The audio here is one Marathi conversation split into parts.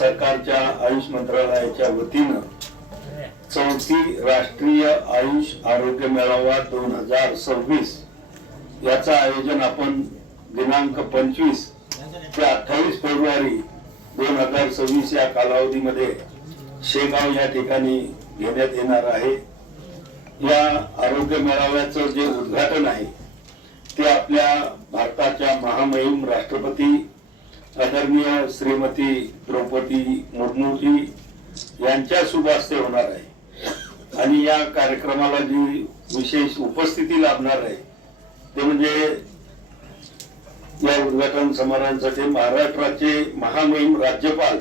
सरकारच्या आयुष मंत्रालयाच्या वतीनं 34 राष्ट्रीय आयुष आरोग्य मेळावा 2026 याचं आयोजन आपण दिनांक 25 ते 28 फेब्रुवारी 2026 या कालावधीमध्ये शेगाव या ठिकाणी घेण्यात येणार आहे। या आरोग्य मेळाव्याचं जे उद्घाटन आहे ते आपल्या भारताच्या महामहिम राष्ट्रपती आदरणीय श्रीमती द्रौपदी मुर्मू जी यांच्या शुभ हस्ते होणार आहे आणि या कार्यक्रमाला जी विशेष उपस्थिती लाभणार आहे ते म्हणजे या उद्घाटन समारंभासाठी महाराष्ट्राचे महामहिम राज्यपाल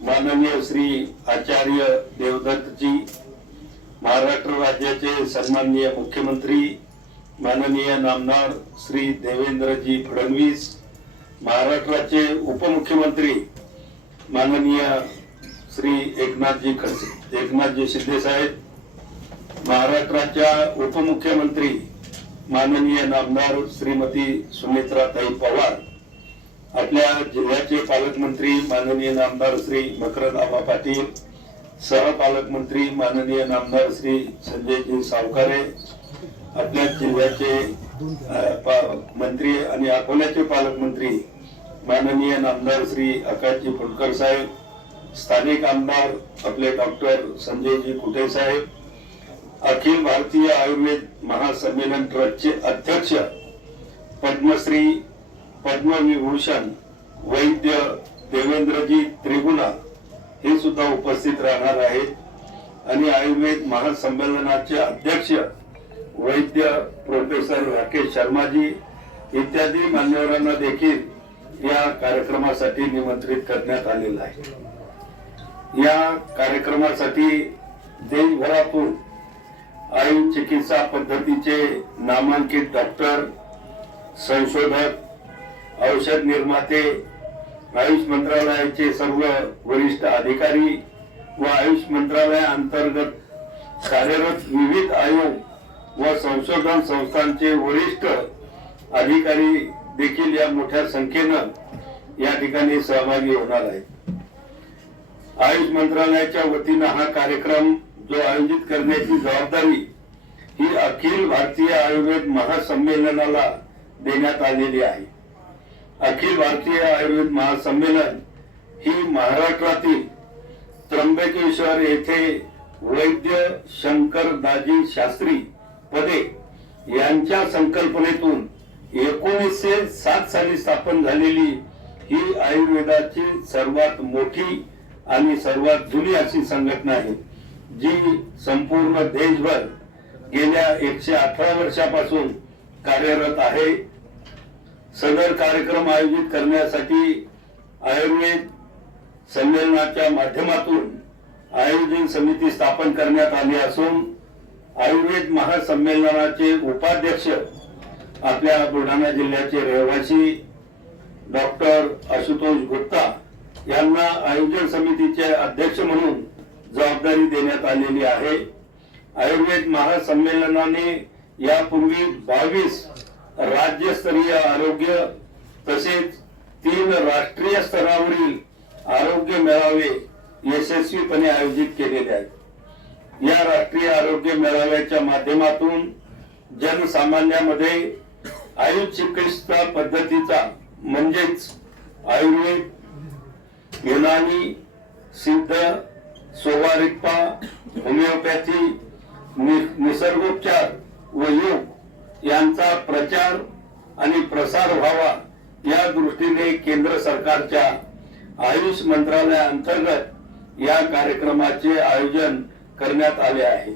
माननीय श्री आचार्य देवदत्त जी, महाराष्ट्र राज्याचे सन्माननीय मुख्यमंत्री माननीय नामदार श्री देवेंद्रजी फडणवीस, महाराष्ट्राचे उपमुख्यमंत्री माननीय श्री एकनाथजी शिंदे साहेब, महाराष्ट्राच्या उपमुख्यमंत्री माननीय नामदार श्रीमती सुमित्राताई पवार, आपल्या जिल्ह्याचे पालकमंत्री माननीय नामदार श्री मकरंद पाटील, सहपालकमंत्री माननीय नामदार श्री संजयजी सावकारे, आपल्या जिल्ह्याचे मंत्री आणि अकोल्याचे पालकमंत्री माननीय नामदार श्री आकाशजी फुंडकर साहेब, स्थानिक आमदार आपले डॉक्टर संजयजी कुटे साहेब, अखिल भारतीय आयुर्वेद महासंमेलन ट्रस्टचे अध्यक्ष पद्मश्री पद्मविभूषण वैद्य देवेंद्रजी त्रिगुणा हे सुद्धा उपस्थित राहणार आहेत आणि आयुर्वेद महासंमेलनाचे अध्यक्ष वैद्य प्रोफेसर राकेश शर्माजी इत्यादी मान्यवरांना देखील या कार्यक्रमासाठी निमंत्रित करण्यात आलेलं आहे। या कार्यक्रमासाठी देशभरातून आयुष चिकित्सा पद्धतीचे नामांकित डॉक्टर, संशोधक, औषध निर्माते, आयुष मंत्रालयाचे सर्व वरिष्ठ अधिकारी व आयुष मंत्रालयाअंतर्गत कार्यरत विविध आयोग व संशोधन संस्थांचे वरिष्ठ अधिकारी देखील या मोठ्या संख्येनं या ठिकाणी सहभागी होणार आहेत। आयुष मंत्रालयाच्या वतीनं हा कार्यक्रम जो आयोजित करण्याची जबाबदारी ही अखिल भारतीय आयुर्वेद महासंमेलनाला देण्यात आलेली आहे। अखिल भारतीय आयुर्वेद महासंमेलन ही महाराष्ट्रातील त्र्यंबकेश्वर येथे वैद्य शंकर दाजी शास्त्री पदे यांच्या संकल्पनेतून 1907 साली स्थापन झालेली ही आयुर्वेदाची सर्वात मोठी आणि सर्वात जुनी अशी संघटना आहे जी संपूर्ण देशभर गेल्या 118 वर्षापासून कार्यरत आहे। सदर कार्यक्रम आयोजित करण्यासाठी आयुर्वेद संमेलनाच्या माध्यमातून आयोजन समिती स्थापन करण्यात आली असून आयुर्वेद महासंमेलनाचे उपाध्यक्ष आपल्या बुलढाणा जिल्ह्याचे रहिवासी डॉक्टर आशुतोष गुप्ता यांना आयोजन समितीचे अध्यक्ष म्हणून जबाबदारी देण्यात आलेली आहे। आयुर्वेद महासंमेलनाने यापूर्वी 22 राज्यस्तरीय आरोग्य तसेच 3 राष्ट्रीय स्तरावरील आरोग्य मेळावे यशस्वीपणे आयोजित केलेले आहेत। या राष्ट्रीय आरोग्य मेळाव्याच्या माध्यमातून जनसामान्यामध्ये आयुष चिकित्सा पद्धतीचा म्हणजेच आयुर्वेद, युनानी, सिद्ध, सोवारिप्पा, होमिओपॅथी, निसर्गोपचार व योग यांचा प्रचार आणि प्रसार व्हावा या दृष्टीने केंद्र सरकारच्या आयुष मंत्रालयाअंतर्गत या कार्यक्रमाचे आयोजन करण्यात आले आहे।